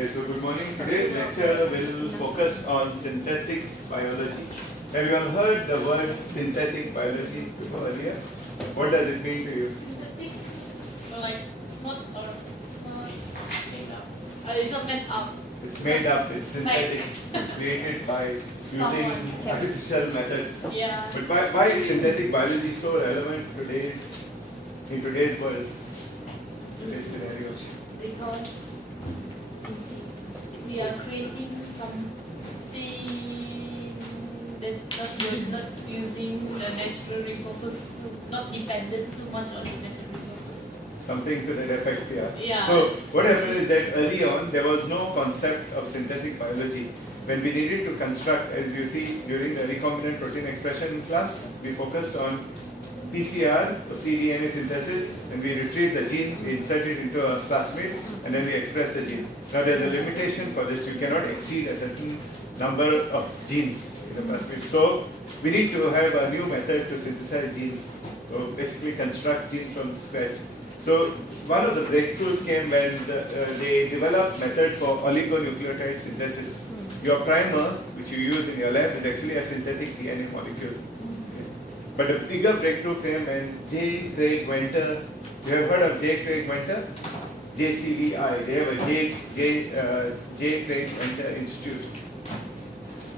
Okay, so good morning. Today's lecture will focus on synthetic biology. Have you all heard the word synthetic biology before earlier? What does it mean to you? Synthetic? Well, like, it's not made up. It's not made up. It's made up, it's synthetic, it's created by using artificial methods. Yeah. But why is synthetic biology so relevant in today's world, today's scenario? Because we are creating something that not using the natural resources, not dependent too much on the natural resources. Something to that effect, yeah. Yeah. So what happened is that early on there was no concept of synthetic biology. When we needed to construct, as you see during the recombinant protein expression class, we focused on PCR or cDNA synthesis, and we retrieve the gene, we insert it into a plasmid, and then we express the gene. Now there's a limitation for this. You cannot exceed a certain number of genes in a plasmid. So we need to have a new method to synthesize genes. So basically construct genes from scratch. So one of the breakthroughs came when they developed method for oligonucleotide synthesis. Your primer, which you use in your lab, is actually a synthetic DNA molecule. But the bigger breakthrough came when J. Craig Venter, you have heard of J. Craig Venter? JCVI, they have a J. Craig Venter Institute.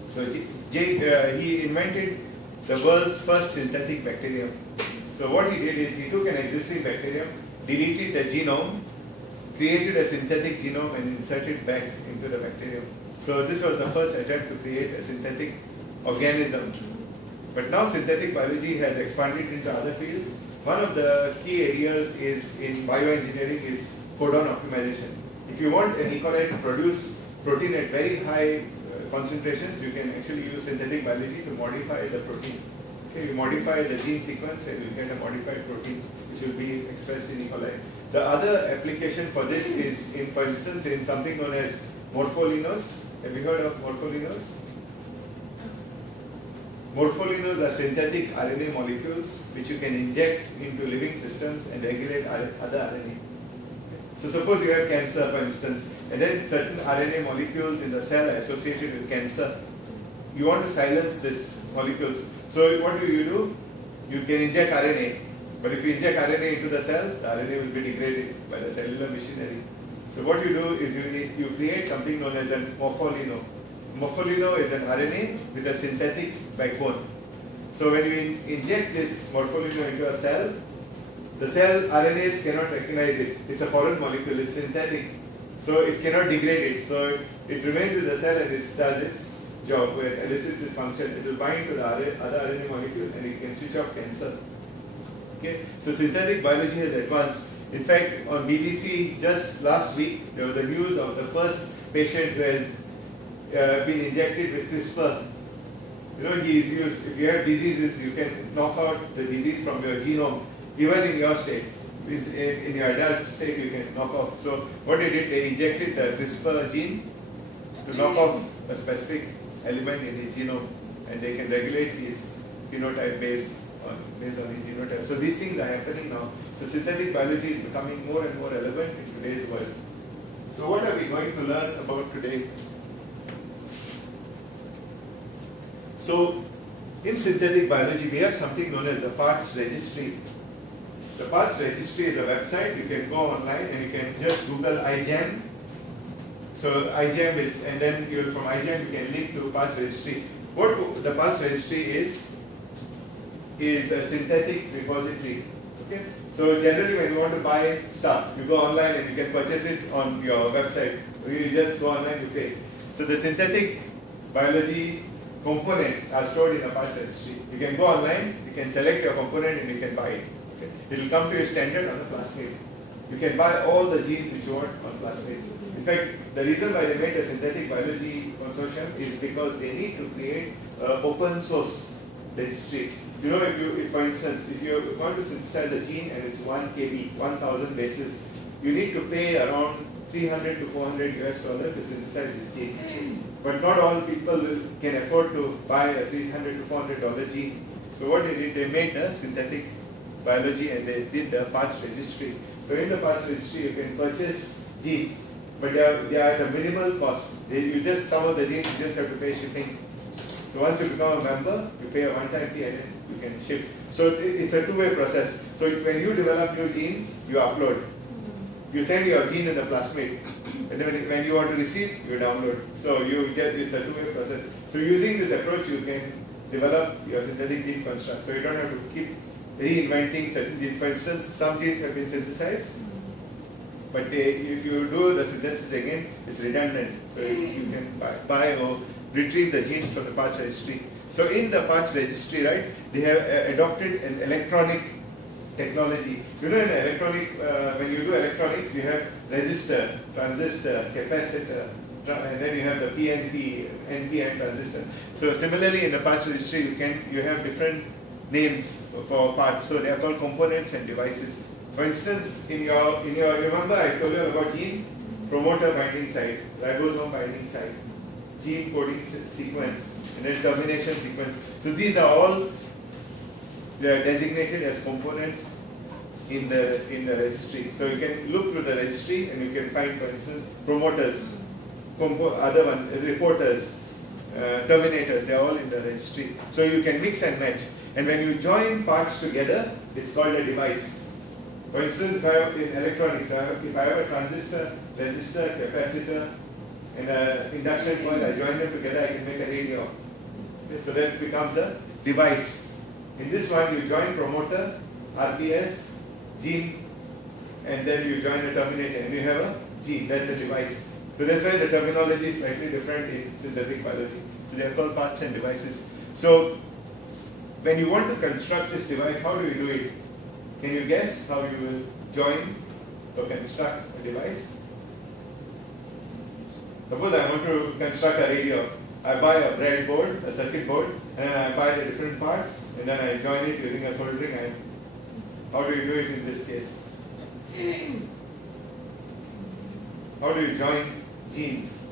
So he invented the world's first synthetic bacterium. So what he did is he took an existing bacterium, deleted the genome, created a synthetic genome and inserted back into the bacterium. So this was the first attempt to create a synthetic organism. But now synthetic biology has expanded into other fields. One of the key areas is in bioengineering is codon optimization. If you want an E. coli to produce protein at very high concentrations, you can actually use synthetic biology to modify the protein. Okay, you modify the gene sequence and you get a modified protein which will be expressed in E. coli. The other application for this is, for instance, in something known as morpholinos. Have you heard of morpholinos? Morpholinos are synthetic RNA molecules which you can inject into living systems and regulate other RNA. So suppose you have cancer, for instance, and then certain RNA molecules in the cell are associated with cancer. You want to silence these molecules. So what do? You can inject RNA, but if you inject RNA into the cell, the RNA will be degraded by the cellular machinery. So what you do is you create something known as a morpholino. Morpholino is an RNA with a synthetic backbone. So when you inject this morpholino into a cell, the cell RNAs cannot recognize it. It's a foreign molecule, it's synthetic. So it cannot degrade it. So it remains in the cell and it does its job, where it elicits its function. It will bind to the other RNA molecule and it can switch off cancer. Okay? So synthetic biology has advanced. In fact, on BBC just last week, there was a news of the first patient who has been injected with CRISPR. You know, he is used, if you have diseases, you can knock out the disease from your genome, even in your state. In your adult state, you can knock off. So what they did, they injected the CRISPR gene to knock off a specific element in his genome, and they can regulate his phenotype based on his genotype. So these things are happening now. So synthetic biology is becoming more and more relevant in today's world. So what are we going to learn about today? So in synthetic biology, we have something known as the parts registry. The parts registry is a website. You can go online and you can just Google iGEM. So iGEM is, and then from iGEM you can link to parts registry. What the parts registry is a synthetic repository. Okay. So generally when you want to buy stuff, you go online and you can purchase it on your website. You just go online, you pay. So the synthetic biology components are stored in a parts registry. You can go online, you can select your component and you can buy it. Okay. It will come to you standard on the plasmid. You can buy all the genes which you want on plasmids. In fact, the reason why they made a synthetic biology consortium is because they need to create an open source registry. You know, if for instance, if you want to synthesize a gene and it's 1 kb, 1000 bases, you need to pay around $300 to $400 to synthesize this gene. But not all people can afford to buy a $300 to $400 gene. So what they did, they made a synthetic biology and they did the parts registry. So in the parts registry, you can purchase genes. but they are at a minimal cost. You just, some of the genes you just have to pay shipping. So once you become a member, you pay a one-time fee and then you can ship. So it's a two-way process. So when you develop new genes, you upload. You send your gene in the plasmid, and then when you want to receive, you download. So it's a two-way process. So using this approach, you can develop your synthetic gene construct. So you don't have to keep reinventing certain genes. For instance, some genes have been synthesized, but if you do the synthesis again, it's redundant. So you can buy or retrieve the genes from the parts registry. So in the parts registry, right, they have adopted an electronic technology. You know, in electronic, when you do electronics, you have resistor, transistor, capacitor, and then you have the PNP, NPN transistor. So similarly, in the parts registry, you have different names for parts. So they are called components and devices. For instance, in your remember I told you about gene, promoter binding site, ribosome binding site, gene coding sequence, and then termination sequence. So these are all, they are designated as components in the registry. So you can look through the registry and you can find, for instance, promoters, other one, reporters, terminators. They are all in the registry. So you can mix and match. And when you join parts together, it's called a device. For instance, in electronics, if I have a transistor, resistor, capacitor, and an induction coil, I join them together, I can make a radio. Okay, so that becomes a device. In this one, you join promoter, RPS, gene, and then you join a terminator, and you have a gene. That's a device. So that's why the terminology is slightly different in synthetic biology. So they are called parts and devices. So when you want to construct this device, how do you do it? Can you guess how you will join or construct a device? Suppose I want to construct a radio. I buy a breadboard, a circuit board, and then I buy the different parts, and then I join it using a soldering iron. How do you do it in this case? How do you join genes?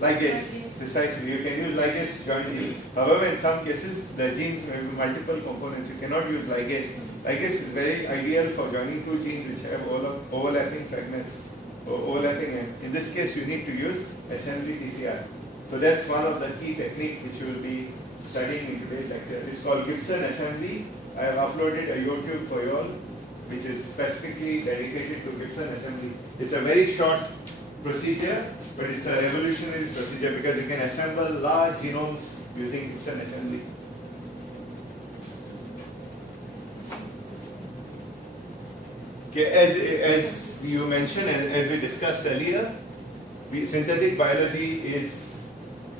Ligase, precisely. You can use ligase to join genes. However, in some cases, the genes may be multiple components. You cannot use ligase. Ligase is very ideal for joining two genes which have overlapping fragments, or overlapping end. In this case, you need to use assembly TCR. So that's one of the key techniques which you will be studying in today's lecture. It's called Gibson assembly. I have uploaded a YouTube for you all, which is specifically dedicated to Gibson assembly. It's a very short procedure, but it's a revolutionary procedure because you can assemble large genomes using Gibson assembly. Okay, as you mentioned, as we discussed earlier, synthetic biology is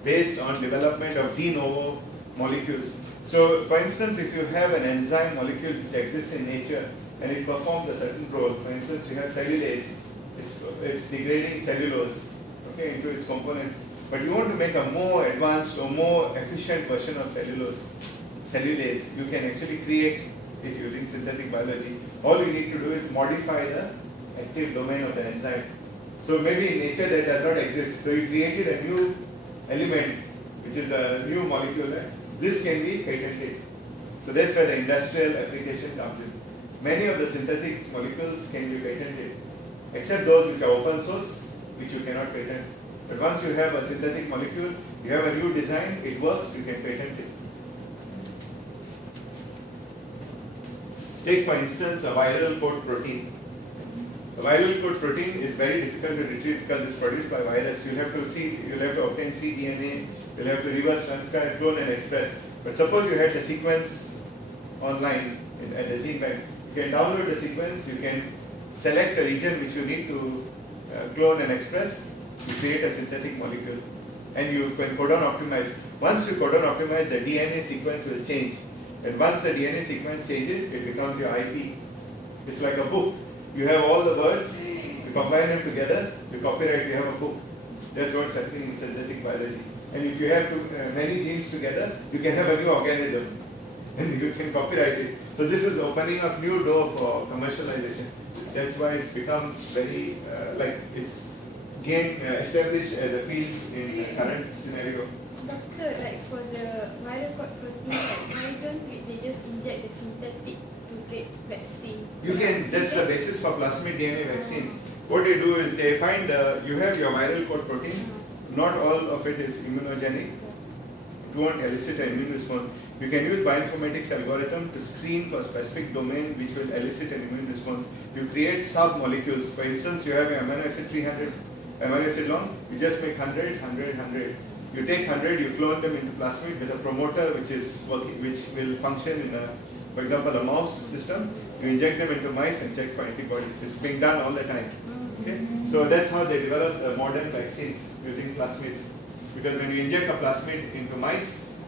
based on development of de novo molecules. So, for instance, if you have an enzyme molecule which exists in nature and it performs a certain role, for instance, you have cellulase, it's degrading cellulose, okay, into its components, but you want to make a more advanced or more efficient version of cellulase, you can actually create it using synthetic biology. All you need to do is modify the active domain of the enzyme. So maybe in nature that does not exist. So you created a new element, which is a new molecule. This can be patented. So that's where the industrial application comes in. Many of the synthetic molecules can be patented, except those which are open source, which you cannot patent. But once you have a synthetic molecule, you have a new design, it works, you can patent it. Take for instance a viral coat protein. A viral coat protein is very difficult to retrieve because it's produced by virus. You'll have to obtain cDNA, you'll have to reverse transcribe, clone and express. But suppose you had the sequence online at the gene bank. You can download the sequence, you can select a region which you need to clone and express, you create a synthetic molecule. And you can codon optimize. Once you codon optimize, the DNA sequence will change. And once the DNA sequence changes, it becomes your IP. It's like a book. You have all the words, you combine them together, you copyright, you have a book. That's what's happening in synthetic biology. And if you have many genes together, you can have a new organism. And you can copyright it. So this is opening up new door for commercialization. That's why it's become very, it's gained, established as a field in the current scenario. Doctor, like for the viral coat protein, why don't they just inject the synthetic to create vaccine? You can, that's the basis for plasmid DNA vaccine. what they do is they find you have your viral code protein. Not all of it is immunogenic. It won't elicit an immune response. You can use bioinformatics algorithm to screen for specific domain which will elicit an immune response. You create sub-molecules. For instance, you have your amino acid 300 amino acid long, you just make 100, 100, 100. You take 100, you clone them into plasmid with a promoter which is working, which will function in a, for example, a mouse system. You inject them into mice and check for antibodies. It's being done all the time. Okay? So that's how they develop the modern vaccines using plasmids. Because when you inject a plasmid into mice,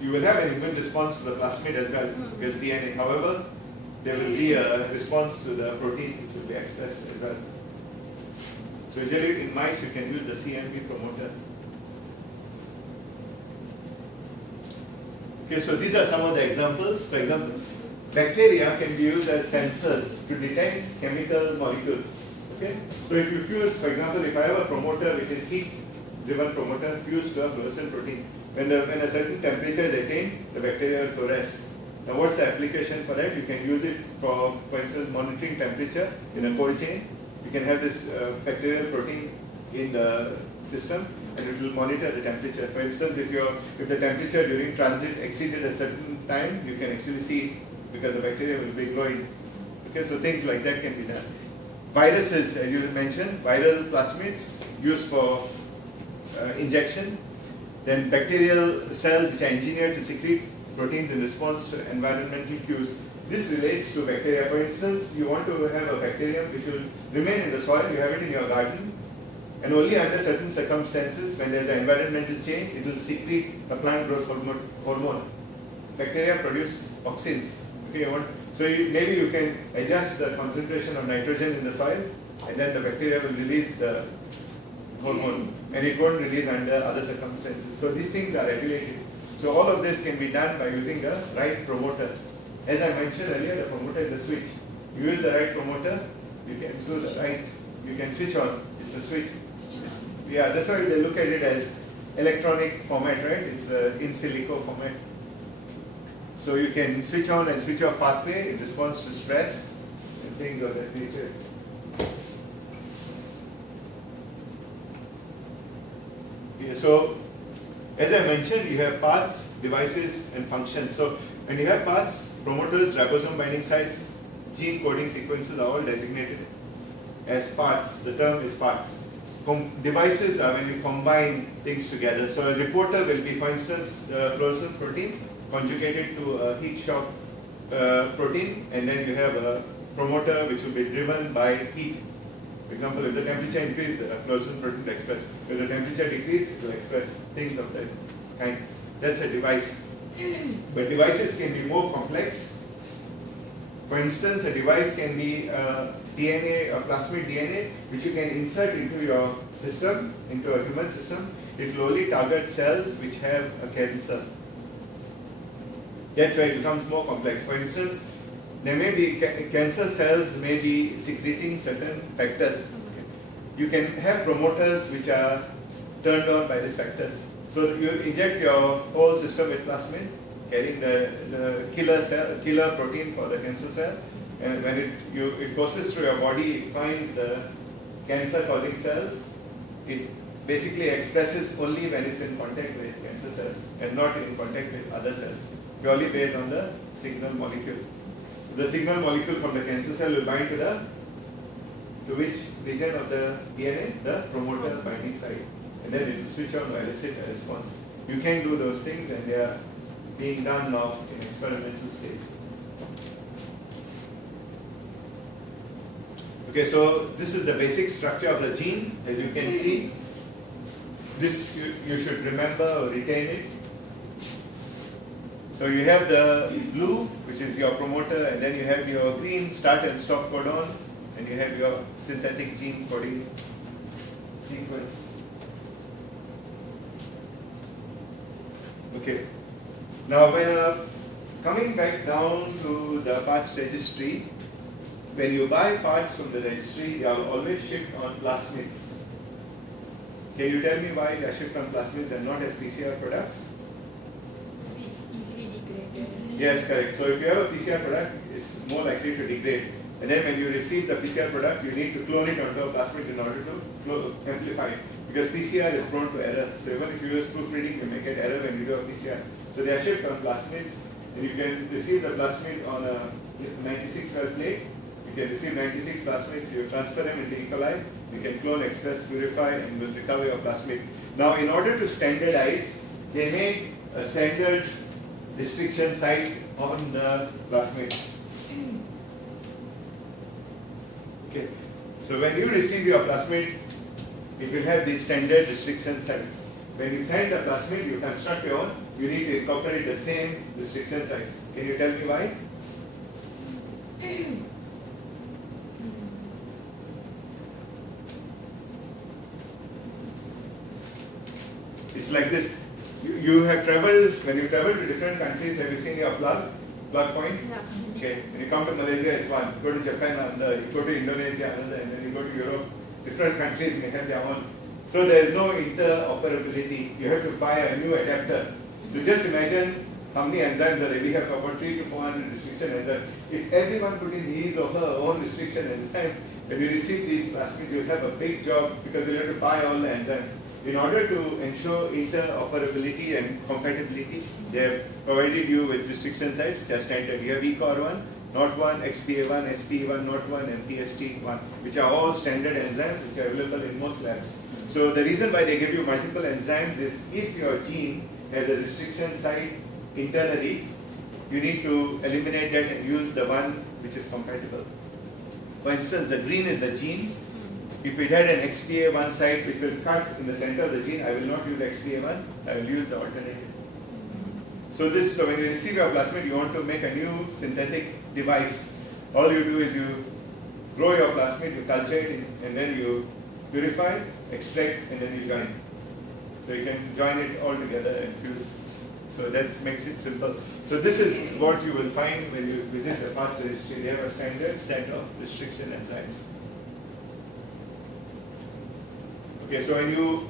you will have an immune response to the plasmid as well, because DNA. However, there will be a response to the protein which will be expressed as well. So usually in mice you can use the CMP promoter. Okay, so these are some of the examples. For example, bacteria can be used as sensors to detect chemical molecules. Okay, so if you fuse, for example, if I have a promoter which is heat-driven promoter fused to a fluorescent protein, when a certain temperature is attained, the bacteria will fluoresce. Now, what's the application for that? You can use it for instance, monitoring temperature in a cold chain. You can have this bacterial protein in the system, and it will monitor the temperature. For instance, if the temperature during transit exceeded a certain time, you can actually see it because the bacteria will be glowing. Okay, so things like that can be done. Viruses, as you mentioned, viral plasmids used for injection. Then bacterial cells which are engineered to secrete proteins in response to environmental cues. This relates to bacteria. For instance, you want to have a bacterium which will remain in the soil, you have it in your garden, and only under certain circumstances, when there is an environmental change, it will secrete a plant growth hormone. Bacteria produce auxins. Okay, so maybe you can adjust the concentration of nitrogen in the soil, and then the bacteria will release the hormone, and it won't release under other circumstances. So these things are regulated. So all of this can be done by using the right promoter. As I mentioned earlier, the promoter is the switch. You use the right promoter, you can do the right, you can switch on. It's a switch. Yeah, that's why they look at it as electronic format, right? It's in silico format. So you can switch on and switch off pathway in response to stress and things of that nature. Yeah, so as I mentioned, you have paths, devices, and functions. So when you have paths, promoters, ribosome binding sites, gene coding sequences are all designated as parts. The term is parts. Devices are when you combine things together. So a reporter will be, for instance, fluorescent protein conjugated to a heat shock protein, and then you have a promoter which will be driven by heat. For example, if the temperature increases, the fluorescent protein will express. If the temperature decreases, it will express things of that kind. That's a device. But devices can be more complex. For instance, a device can be DNA, a plasmid DNA, which you can insert into your system, into a human system. It will only target cells which have a cancer. That's why it becomes more complex. For instance, there may be cancer cells may be secreting certain factors. Okay. You can have promoters which are turned on by these factors. So you inject your whole system with plasmid, carrying the killer protein for the cancer cell, and when it passes through your body, it finds the cancer-causing cells. It basically expresses only when it's in contact with cancer cells and not in contact with other cells, purely based on the signal molecule. The signal molecule from the cancer cell will bind to which region of the DNA? The promoter binding site. And then it will switch on or elicit a response. You can do those things, and they are being done now in experimental stage. Okay, so this is the basic structure of the gene. As you can see, this you should remember or retain it. So you have the blue, which is your promoter, and then you have your green start and stop codon, and you have your synthetic gene coding sequence. Okay. Now, when coming back down to the parts registry, when you buy parts from the registry, they are always shipped on plasmids. Can you tell me why they are shipped on plasmids and not as PCR products? It's easily degraded. Yes, correct. So if you have a PCR product, it's more likely to degrade. And then when you receive the PCR product, you need to clone it onto a plasmid in order to amplify it. Because PCR is prone to error. So even if you use proofreading, you may get error when you do a PCR. So they are shipped on plasmids, and you can receive the plasmid on a 96 well plate. You can receive 96 plasmids, you transfer them into E. coli, you can clone, express, purify, and will recover your plasmid. Now, in order to standardize, they made a standard restriction site on the plasmid. Okay. So when you receive your plasmid, it will have these standard restriction sites. When you send the plasmid, you construct your own, you need to incorporate the same restriction sites. Can you tell me why? It's like this. You have traveled, when you travel to different countries, have you seen your plug point? Yeah. Okay, when you come to Malaysia, it's one. You go to Japan, another. You go to Indonesia, another. And then you go to Europe. Different countries may have their own. So there is no interoperability. You have to buy a new adapter. So just imagine how many enzymes are there. We have about 300 to 400 restriction enzymes. If everyone put in his or her own restriction enzyme, when you receive these plasmids, you will have a big job because you have to buy all the enzymes. In order to ensure interoperability and compatibility, they have provided you with restriction sites which are standard. You have ECOR1, NOT1, XPA1, SPE1, NOT1, and PST1, which are all standard enzymes which are available in most labs. So the reason why they give you multiple enzymes is if your gene has a restriction site internally, you need to eliminate that and use the one which is compatible. For instance, the green is the gene. If it had an XPA1 site which will cut in the center of the gene, I will not use XPA1, I will use the alternative. So when you receive your plasmid, you want to make a new synthetic device. All you do is you grow your plasmid, you culture it, and then you purify, extract, and then you join. So you can join it all together and fuse. So that makes it simple. So this is what you will find when you visit the parts registry. They have a standard set of restriction enzymes. Okay, so when you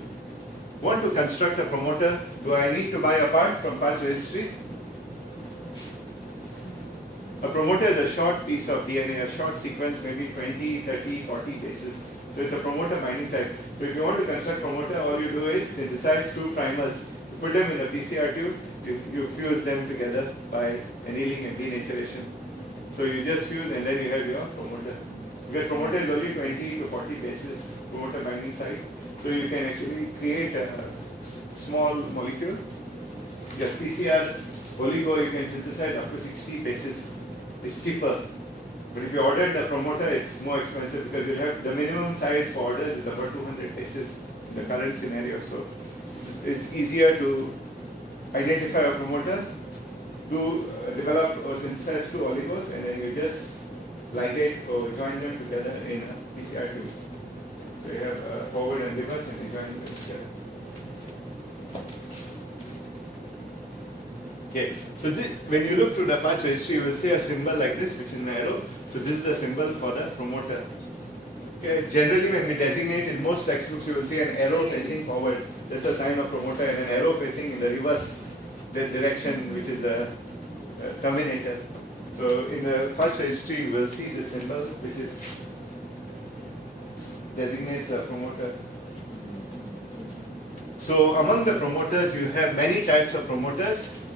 want to construct a promoter, do I need to buy a part from parts registry? A promoter is a short piece of DNA, a short sequence, maybe 20, 30, 40 bases. So it's a promoter binding site. So if you want to construct promoter, all you do is synthesize two primers, put them in a PCR tube, you fuse them together by annealing and denaturation. So you just fuse and then you have your promoter. Because promoter is only 20 to 40 bases, promoter binding site. So you can actually create a small molecule. Just PCR oligo, you can synthesize up to 60 bases. It's cheaper. But if you order the promoter, it's more expensive because you have the minimum size for orders is about 200 bases in the current scenario. So it's easier to identify a promoter, develop or synthesize two oligos, and then you just ligate or join them together in a PCR tube. So you have forward and reverse and you join them together. Okay, so when you look through the parts registry, you will see a symbol like this, which is an arrow. So this is the symbol for the promoter. Okay, generally when we designate in most textbooks, you will see an arrow facing forward. That's a sign of promoter, and an arrow facing in the reverse direction, which is a terminator. So in the parts registry, you will see the symbol, which is designates a promoter. So among the promoters, you have many types of promoters.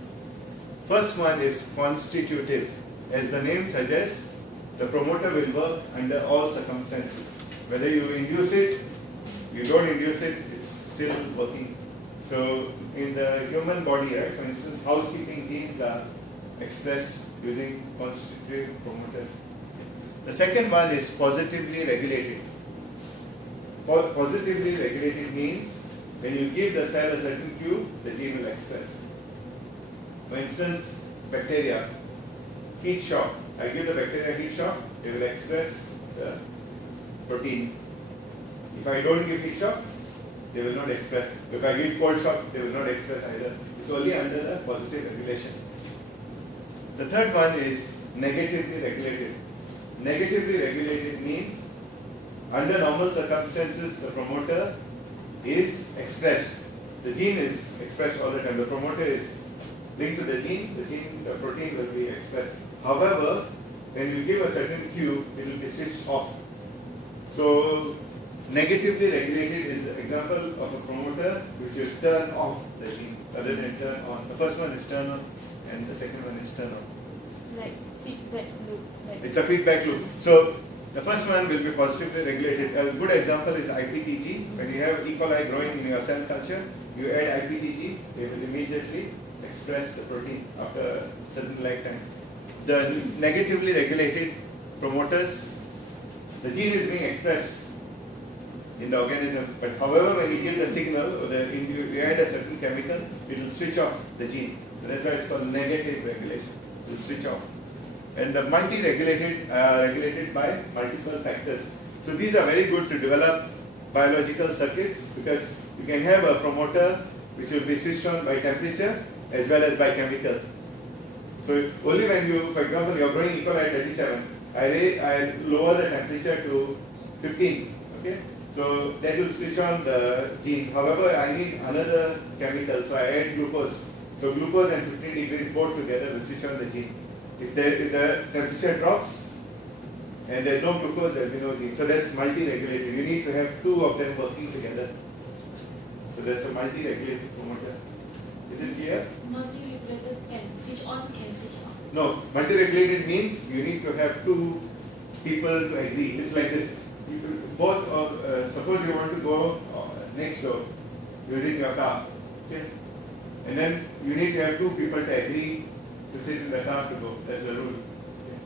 First one is constitutive. As the name suggests, the promoter will work under all circumstances. Whether you induce it, you don't induce it, it's still working. So in the human body, right, for instance, housekeeping genes are expressed using constitutive promoters. The second one is positively regulated. Positively regulated means when you give the cell a certain cue, the gene will express. For instance, bacteria, heat shock. I give the bacteria heat shock, they will express the protein. If I don't give heat shock, they will not express. If I give cold shock, they will not express either. It's only under the positive regulation. The third one is negatively regulated. Negatively regulated means under normal circumstances, the promoter is expressed. The gene is expressed all the time. The promoter is linked to the protein will be expressed. However, when you give a certain cue, it will be switched off. So negatively regulated is the example of a promoter which will turn off the gene rather than turn on. The first one is turn on and the second one is turn off. Like feedback loop. Like It's a feedback loop. So the first one will be positively regulated. A good example is IPTG. When you have E. coli growing in your cell culture, you add IPTG, they will immediately express the protein after a certain lag time. The negatively regulated promoters, the gene is being expressed in the organism, but however when you give the signal or you add a certain chemical, it will switch off the gene. So that's why it's called negative regulation. It will switch off. And the multi-regulated are regulated by multiple factors. So these are very good to develop biological circuits because you can have a promoter which will be switched on by temperature as well as by chemical. So only when you, for example, you are growing E. coli at 37, I lower the temperature to 15. Okay, so that will switch on the gene. However, I need another chemical, so I add glucose. So glucose and 15 degrees both together will switch on the gene. If the temperature drops and there is no glucose, there will be no gene. So that's multi-regulated. You need to have two of them working together. So that's a multi-regulated promoter. Is it clear? Multi-regulated can switch on, can switch off. No, multi-regulated means you need to have two people to agree. It's like this. Both of, suppose you want to go next door using your car. Okay? And then you need to have two people to agree to sit in the car to go. That's the rule. Okay?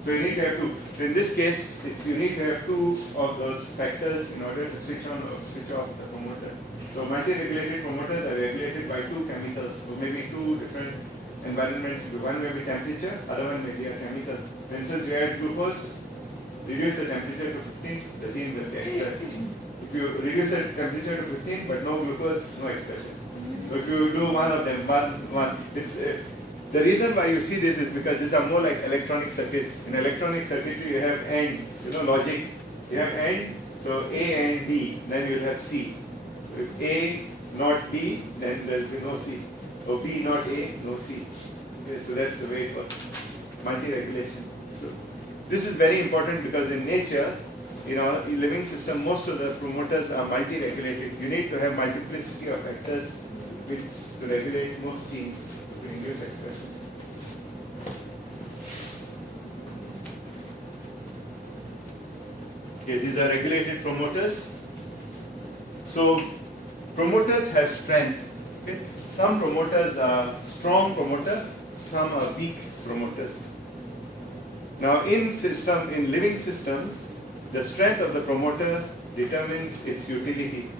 So you need to have two. So in this case, you need to have two of those factors in order to switch on or switch off the promoter. So multi-regulated promoters are regulated by two chemicals. So maybe two different environments. One may be temperature, other one may be a chemical. For instance, you add glucose, reduce the temperature to 15, the gene will be expressed. If you reduce the temperature to 15 but no glucose, no expression. So if you do one of them, one, it's the reason why you see this is because these are more like electronic circuits. In electronic circuitry, you have AND, logic. You have AND, so A and B, then you will have C. So if A not B, then there will be no C. Or B not A, no C. Okay, so that's the way it works. Multi-regulation. So this is very important because in nature, in living system, most of the promoters are multi-regulated. You need to have multiplicity of factors which to regulate most genes to induce expression. Okay, these are regulated promoters. So promoters have strength. Okay? Some promoters are strong promoter, some are weak promoters. Now in living systems, the strength of the promoter determines its utility.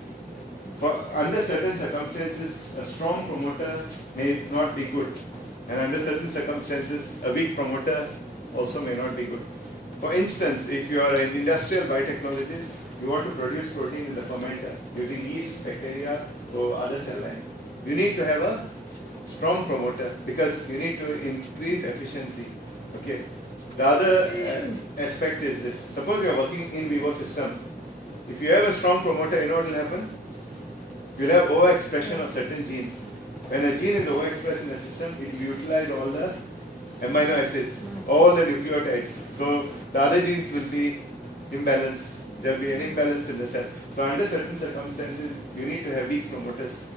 Under certain circumstances, a strong promoter may not be good. And under certain circumstances, a weak promoter also may not be good. For instance, if you are an industrial biotechnologist, you want to produce protein with a fermenter using yeast, bacteria, or other cell line. You need to have a strong promoter because you need to increase efficiency. Okay. The other aspect is this. Suppose you are working in vivo system. If you have a strong promoter, you know what will happen? You will have overexpression of certain genes. When a gene is overexpressed in the system, it will utilize all the amino acids, all the nucleotides. So the other genes will be imbalanced. There will be an imbalance in the cell. So under certain circumstances, you need to have weak promoters.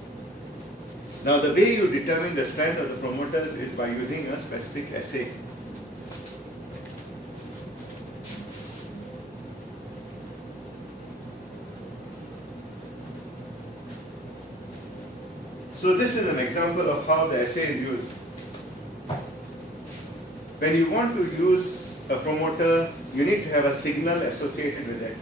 Now the way you determine the strength of the promoters is by using a specific assay. So this is an example of how the assay is used. When you want to use a promoter, you need to have a signal associated with it.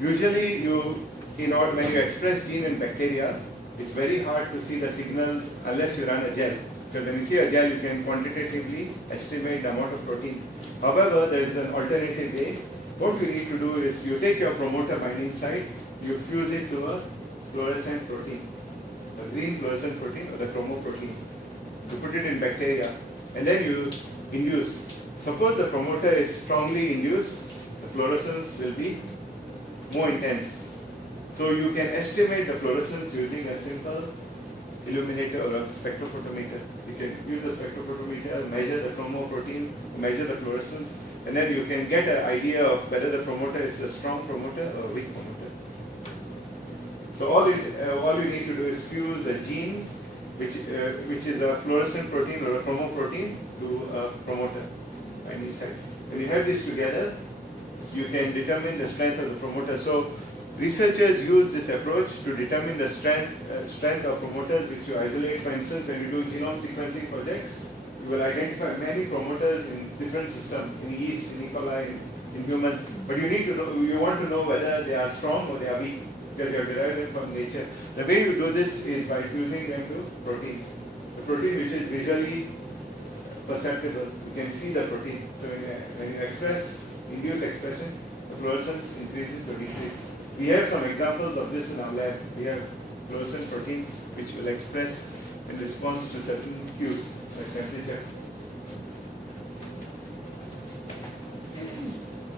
Usually when you express gene in bacteria, it's very hard to see the signals unless you run a gel. Because when you see a gel, you can quantitatively estimate the amount of protein. However, there is an alternative way. What you need to do is you take your promoter binding site, you fuse it to a fluorescent protein, a green fluorescent protein or the chromoprotein. You put it in bacteria and then you induce. Suppose the promoter is strongly induced, the fluorescence will be more intense. So you can estimate the fluorescence using a simple illuminator or a spectrophotometer. You can use a spectrophotometer, measure the chromoprotein, measure the fluorescence, and then you can get an idea of whether the promoter is a strong promoter or a weak promoter. So all you need to do is fuse a gene, which is a fluorescent protein or a chromoprotein, to a promoter binding site. When you have this together, you can determine the strength of the promoter. So researchers use this approach to determine the strength of promoters, which you isolate. For instance, when you do genome sequencing projects, you will identify many promoters in different systems, in yeast, in E. coli, in humans. But you want to know whether they are strong or they are weak, because you have derived them from nature. The way you do this is by fusing them to proteins. The protein which is visually perceptible, you can see the protein. So when you induce expression, the fluorescence increases or decreases. We have some examples of this in our lab. We have fluorescent proteins which will express in response to certain cues, like temperature.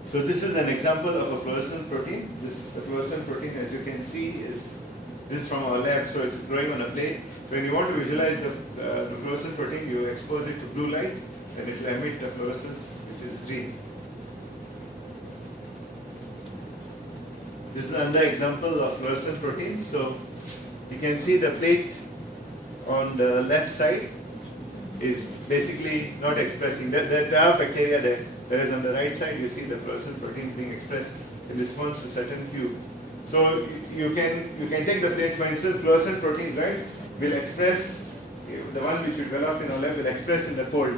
So this is an example of a fluorescent protein. The fluorescent protein, as you can see, is this from our lab, so it's growing on a plate. So when you want to visualize the fluorescent protein, you expose it to blue light, and it will emit the fluorescence, which is green. This is another example of fluorescent protein. So you can see the plate on the left side is basically not expressing. There are bacteria there. Whereas on the right side, you see the fluorescent protein being expressed in response to certain cue. So you can take the plates, for instance, fluorescent proteins, right, will express, the one which we developed in our lab will express in the cold.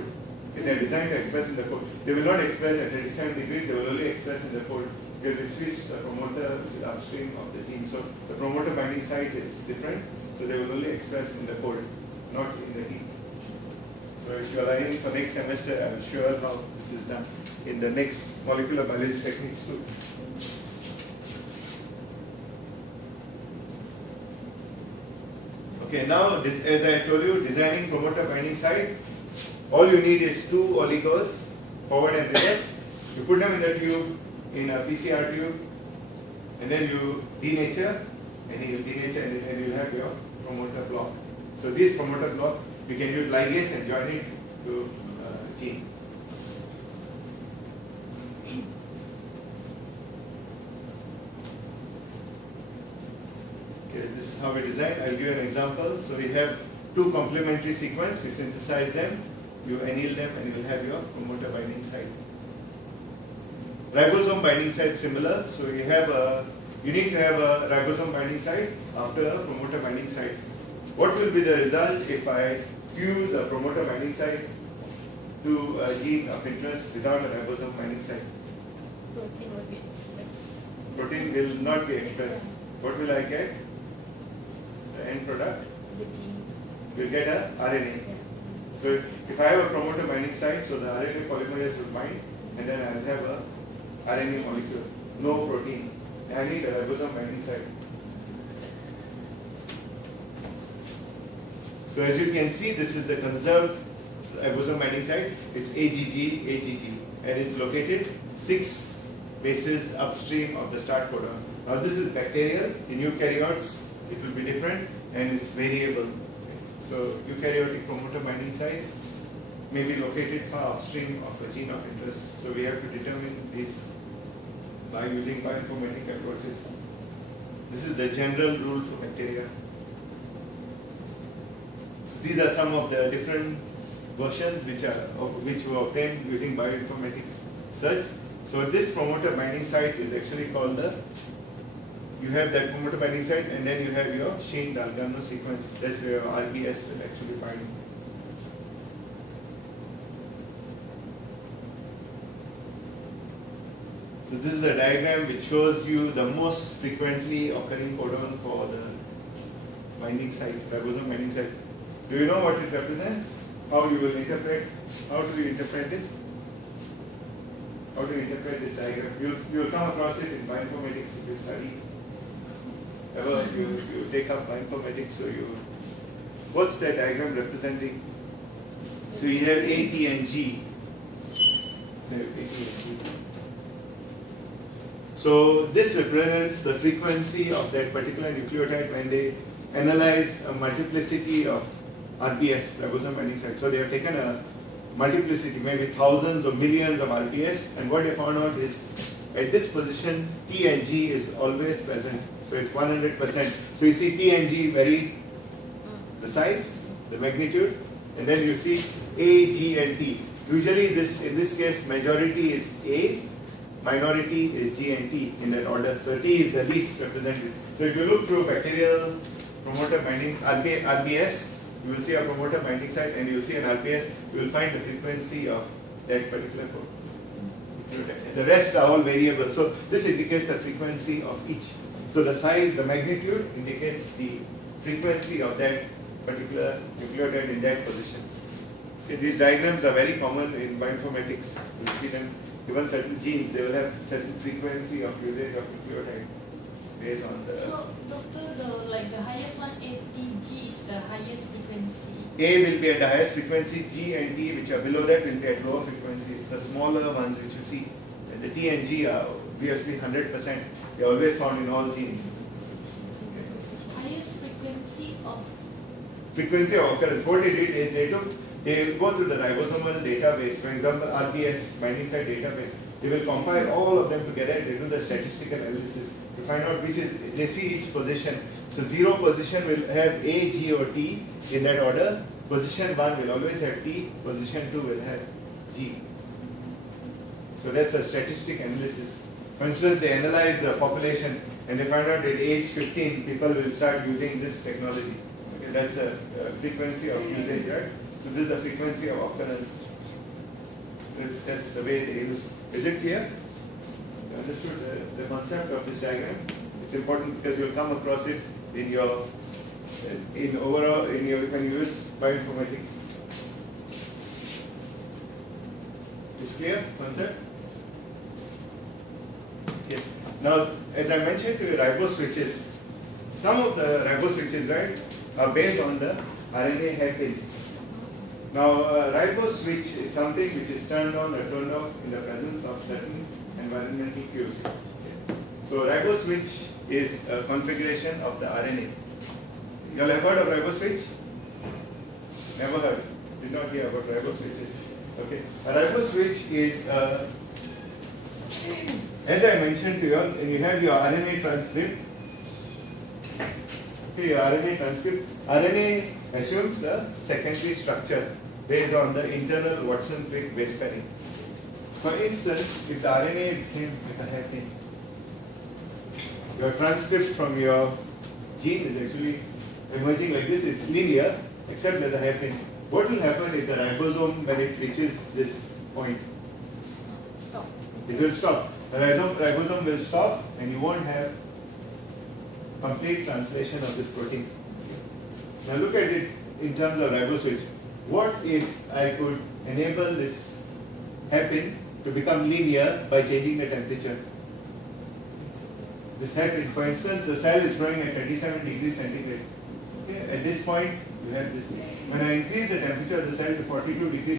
They are designed to express in the cold. They will not express at 87 degrees, they will only express in the cold. Because we switch the promoter, which is upstream of the gene. So the promoter binding site is different, so they will only express in the cold, not in the heat. So if you are learning for next semester, I will show you how this is done in the next molecular biology techniques too. Okay, now as I told you, designing promoter binding site, all you need is 2 oligos, forward and reverse. You put them in the tube, in a PCR tube, and then you denature, and you will have your promoter block. So this promoter block, you can use ligase and join it to gene. Okay, this is how we design. I'll give you an example. So we have 2 complementary sequences. You synthesize them, you anneal them, and you will have your promoter binding site. Ribosome binding site similar. So you need to have a ribosome binding site after a promoter binding site. What will be the result if I fuse a promoter binding site to a gene of interest without a ribosome binding site? Protein will be expressed. Protein will not be expressed. What will I get? The end product? The gene. We'll get a RNA. Yeah. So if I have a promoter binding site, so the RNA polymerase will bind, and then I'll have a RNA molecule, no protein. I need a ribosome binding site. So as you can see, this is the conserved ribosome binding site. It's AGG, and it's located 6 bases upstream of the start codon. Now this is bacterial. In eukaryotes, it will be different, and it's variable. So eukaryotic promoter binding sites may be located far upstream of a gene of interest. So we have to determine this by using bioinformatic approaches. This is the general rule for bacteria. So these are some of the different versions which were obtained using bioinformatics search. So this promoter binding site is actually called you have that promoter binding site, and then you have your Shane-Dalgarno sequence. That's where your RBS will actually bind. So this is a diagram which shows you the most frequently occurring codon for the binding site, ribosome binding site. Do you know what it represents? How you will interpret? How do you interpret this? How do you interpret this diagram? You will come across it in bioinformatics if you study. Ever you take up bioinformatics, so what's that diagram representing? So you have A, T, and G. So you have A, T, and G. So this represents the frequency of that particular nucleotide when they analyze a multiplicity of RPS, ribosome binding sites. So they have taken a multiplicity, maybe thousands or millions of RPS, and what they found out is at this position T and G is always present. So it's 100%. So you see T and G vary the size, the magnitude, and then you see A, G and T. Usually in this case majority is A, minority is G and T in that order. So T is the least represented. So if you look through bacterial promoter binding, RBS, you will see a promoter binding site and you will see an RPS, you will find the frequency of that particular code. The rest are all variable. So this indicates the frequency of each. So the size, the magnitude indicates the frequency of that particular nucleotide in that position. Okay, these diagrams are very common in bioinformatics. You see them, given certain genes, they will have certain frequency of usage of nucleotide based on the... So, doctor, the highest one, ATG, is the highest frequency. A will be at the highest frequency, G and T, which are below that, will be at lower frequencies. The smaller ones which you see, the T and G are obviously 100%. They are always found in all genes. Okay. Highest frequency of... Frequency of occurrence. What they did is they will go through the ribosomal database, for example, RBS, binding site database. They will compile all of them together and they do the statistical analysis to find out which is, they see each position. So 0 position will have A, G or T in that order. Position 1 will always have T, position 2 will have G. So that's a statistic analysis. For instance, they analyze the population and they find out that at age 15 people will start using this technology. Okay, that's a frequency of usage, right? So this is the frequency of occurrence. That's the way they use. Is it clear? You understood the concept of this diagram? It's important because you'll come across it in your when you use bioinformatics. Is clear concept? Okay. Now, as I mentioned to you, riboswitches. Some of the riboswitches, right, are based on the RNA hairpin. Now, riboswitch is something which is turned on or turned off in the presence of certain environmental cues. So, riboswitch is a configuration of the RNA. You all have heard of riboswitch? Never heard. Did not hear about riboswitches. Okay. A riboswitch is, as I mentioned to you, you have your RNA transcript. Okay, your RNA transcript. RNA assumes a secondary structure based on the internal Watson-Crick base pairing. For instance, if the RNA became like a hairpin, your transcript from your gene is actually emerging like this. It's linear, except there's a hairpin. What will happen if the ribosome, when it reaches this point? Stop. It will stop. The ribosome will stop, and you won't have complete translation of this protein. Now look at it in terms of riboswitch. What if I could enable this hairpin to become linear by changing the temperature? This hairpin, for instance, the cell is growing at 37 degrees centigrade. Okay, at this point, you have this. When I increase the temperature of the cell to 42 degrees